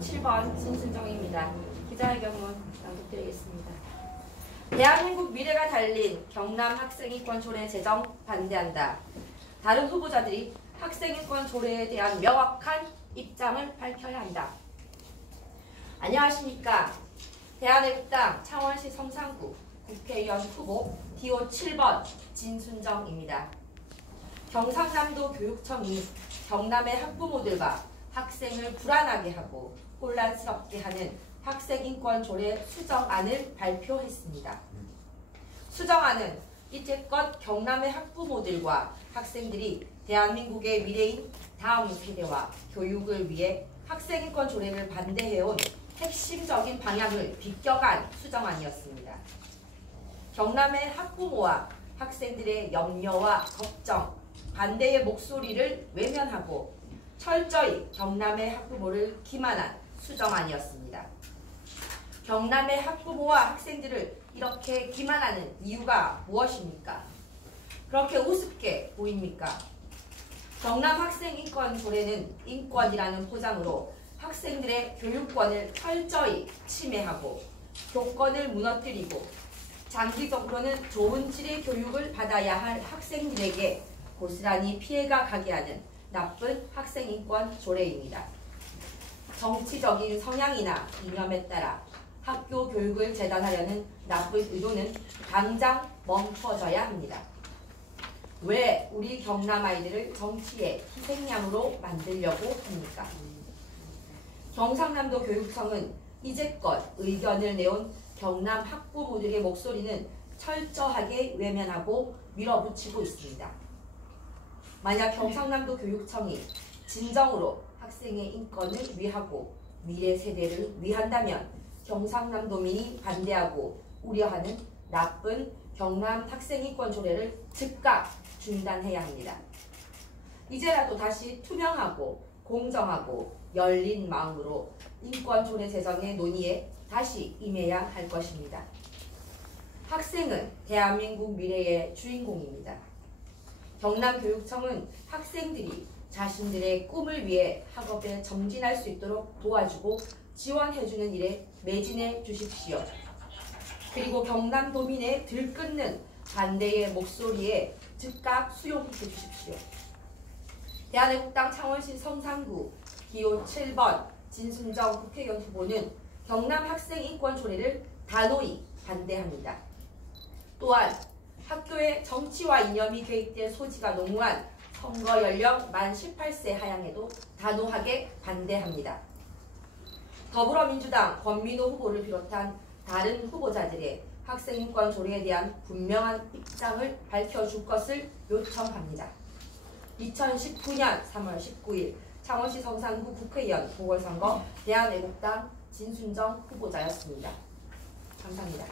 7번 진순정입니다. 기자회견문 낭독드리겠습니다. 대한민국 미래가 달린 경남 학생인권 조례 제정 반대한다. 다른 후보자들이 학생인권 조례에 대한 명확한 입장을 밝혀야 한다. 안녕하십니까. 대한애국당 창원시 성산구 국회의원 후보 DO 7번 진순정입니다. 경상남도 교육청이 경남의 학부모들과 학생을 불안하게 하고 혼란스럽게 하는 학생인권 조례 수정안을 발표했습니다. 수정안은 이제껏 경남의 학부모들과 학생들이 대한민국의 미래인 다음 세대와 교육을 위해 학생인권 조례를 반대해온 핵심적인 방향을 비껴간 수정안이었습니다. 경남의 학부모와 학생들의 염려와 걱정, 반대의 목소리를 외면하고 철저히 경남의 학부모를 기만한 수정안이었습니다. 경남의 학부모와 학생들을 이렇게 기만하는 이유가 무엇입니까? 그렇게 우습게 보입니까? 경남 학생 인권 조례는 인권이라는 포장으로 학생들의 교육권을 철저히 침해하고 교권을 무너뜨리고 장기적으로는 좋은 질의 교육을 받아야 할 학생들에게 고스란히 피해가 가게 하는 나쁜 학생인권 조례입니다. 정치적인 성향이나 이념에 따라 학교 교육을 재단하려는 나쁜 의도는 당장 멈춰져야 합니다. 왜 우리 경남 아이들을 정치의 희생양으로 만들려고 합니까? 경상남도 교육청은 이제껏 의견을 내온 경남 학부모들의 목소리는 철저하게 외면하고 밀어붙이고 있습니다. 만약 경상남도 교육청이 진정으로 학생의 인권을 위하고 미래 세대를 위한다면 경상남도민이 반대하고 우려하는 나쁜 경남 학생인권 조례를 즉각 중단해야 합니다. 이제라도 다시 투명하고 공정하고 열린 마음으로 인권 조례 제정의 논의에 다시 임해야 할 것입니다. 학생은 대한민국 미래의 주인공입니다. 경남교육청은 학생들이 자신들의 꿈을 위해 학업에 정진할 수 있도록 도와주고 지원해주는 일에 매진해 주십시오. 그리고 경남 도민의 들끓는 반대의 목소리에 즉각 수용해 주십시오. 대한애국당 창원시 성산구 기호 7번 진순정 국회의원 후보는 경남 학생 인권 조례를 단호히 반대합니다. 또한 학교에 정치와 이념이 개입된 소지가 농후한 선거 연령 만 18세 하향에도 단호하게 반대합니다. 더불어민주당 권민호 후보를 비롯한 다른 후보자들의 학생인권 조례에 대한 분명한 입장을 밝혀줄 것을 요청합니다. 2019년 3월 19일 창원시 성산구 국회의원 보궐선거 대한애국당 진순정 후보자였습니다. 감사합니다.